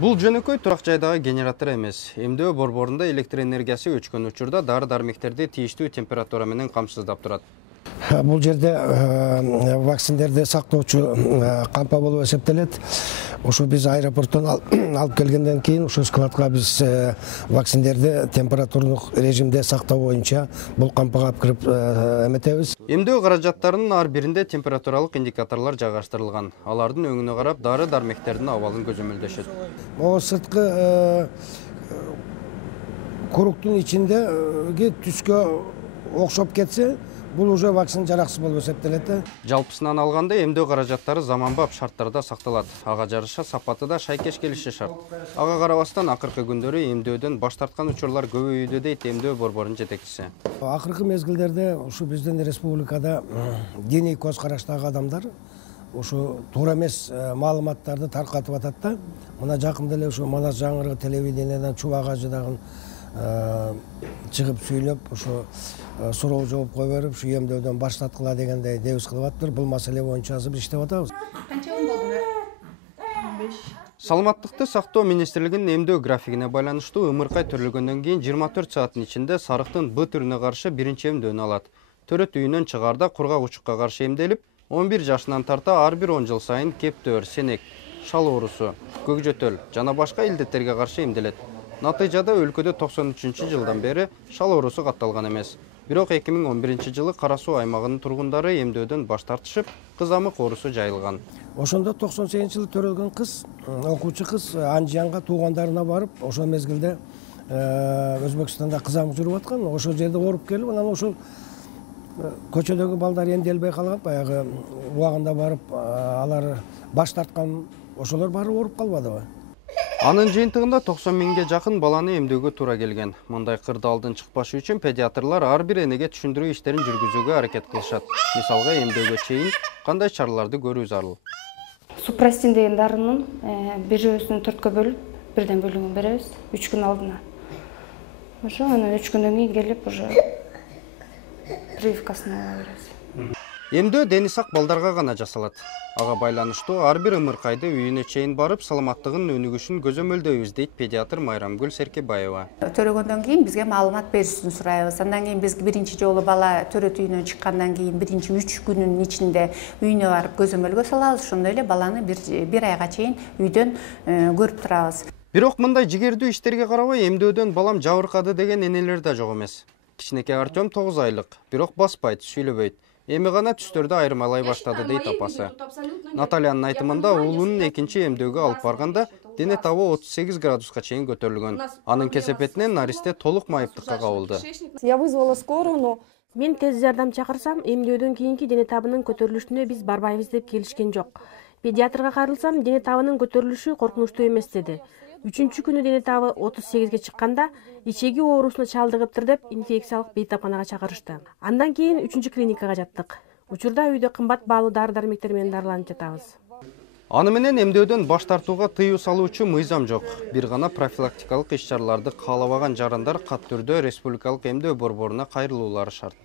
Бул жөнөкөй турак жайдагы генератор эмес. Эмдөө борборунда электр энергиясы өчкөн учурда дары-дармектерди тийиштүү температура менен камсыздап турат. Бул жерде вакциндерди сактоочу кампа болуп эсептелет. Ошо биз аэропорттон алып келгенден кийин ошо складка биз вакциндерди температуралык режимде сактоо боюнча бул кампага алып кирип эметебиз. Эмдөө каражаттарынын ар биринде температуралык индикаторлор жайгаштырылган. Алардын өңүнө карап дары-дармектердин абалын көзөмөлдөшөт. Могу сырткы куруктун ичиндеги түскө окшоп кетсе, бул уже вакцина жараксыз болуп эсептелет. Жалпысынан алганда эмдөө каражаттары заманбап шарттарда сакталат. Ага жараша сапаты да шайкеш келиши шарт. Ага карабастан акыркы күндөрү эмдөөдөн баш тарткан учурлар көбөйүүдө дейт эмдөө борборунун жетекчиси. Акыркы мезгилдерде ушу биздин республикада диний көз караштагы адамдар ушу туура эмес маалыматтарды таркатып атат да. Мына жакында эле ушу Манас жаңырыгы телевиденияден Чубак ажы дагы чыгып сүйлөп, ушу суроо жооп кое берип, ушу эмдөөдөн баш тарткыла дегендей дебиз кылып атыптыр. Бул маселе боюнча азыр иштеп атабыз. Канча он болдуңар? 15. Саламаттыкты сактоо министрлигинин эмдөө графигине байланыштуу ымыркай төрөлгөндөн кийин 24 сааттын ичинде сарыктын Б түрүнө каршы биринчи эмдөөнү алат. Төрөт үйүнөн чыгаарда кургак учукка каршы эмделип, 11 жашынан тарта ар бир 10 жыл сайын кептөөр, сенек, шал оорусу, көкжөтөл жана башка илдеттерге каршы эмделет. Натыйжада өлкөдө 93-жылдан бери шал оорусу катталган эмес. Бирок 2011-жылы Кара Суу аймагынын тургундары эмдөөдөн баш тартышып, кызамык оорусу жайылган. Ошондо 98-жылы төрөлгөн кыз, окуучу кыз Анжиянга туугандарына барып, ошол мезгилде Өзбекстанда кызамык жүрүп аткан. Ошол жерде ооруп келип, анан ошол көчөдөгү балдар эмделбей калган, баягы убагында барып алар баш тарткан, ошолор баары ооруп калбадыбы? Анын жыйынтыгында 90 миңге жакын баланы эмдөөгө туура келген. Мындай кырдаалдын чыкпашы үчүн педиатрлар ар бир энеге түшүндүрүү иштерин жүргүзүүгө аракет кылышат. Мисалга эмдөөгө чейин кандай чараларды көрүү зарыл? Супрастин деген дарынын бирөөсүн 4кө бөлүп, бирден бөлүгүн беребиз 3 күн алдына. Ошо анан 3 күндөн кийин келип уже прививкасын ала беребиз. Эмдөө дени сак балдарга гана жасалат. Ага байланыштуу ар бир ымыркайды үйүнө чейин барып, саламаттыгынын өнүгүшүн көзөмөлдөйбүз дейт педиатр Майрамгүл Серкебаева. Төрөгөндөн кийин бизге маалымат берүүсүн сурайбыз. Андан кийин биз биринчи жолу бала төрөт үйүнөн чыккандан кийин биринчи 3 күнүнүн ичинде үйүнө барып көзөмөлгө салабыз. Ошондой эле баланы бир айга чейин үйдөн көрүп турабыз. Бирок мындай жигердүү иштерге карабай эмдөөдөн балам жабыркады деген энелер да жок эмес. Кичинекей Артем 9 айлык, бирок баспайт, сүйлөбөйт. Эми гана түстөрдү айырмалай баштады дейт апасы. Натальянын айтымында уулунун экинчи эмдөөгө алып барганда дене табы 38 градуска чейин көтөрүлгөн. Анын кесепетинен наристе толук майыптыкка кабылды. Я вызвала скорую, но мен тез жардам чакырсам, эмдөөдөн кийинки дене табынын көтөрүлүшүнө биз барбайбыз деп келишкен жок. Педиатрга кайрылсам, дене табынын көтөрүлүшү коркунучтуу эмес деди. 3-чү күнү дене табы 38ге чыкканда ичеги оорусуна чалдыгыптыр деп инфекциялык бейтапканага чакырышты. Андан кийин 3-чү клиникага жаттык. Учурда үйдө кымбат баалуу дары-дармектер менен дарыланып жатабыз. Аны менен эмдөөдөн баш тартууга тыюу салуучу мыйзам жок. Бир гана профилактикалык иш-чараларды каалабаган жарандар кат түрдө республикалык эмдөө борборуна кайрылуулары шарт.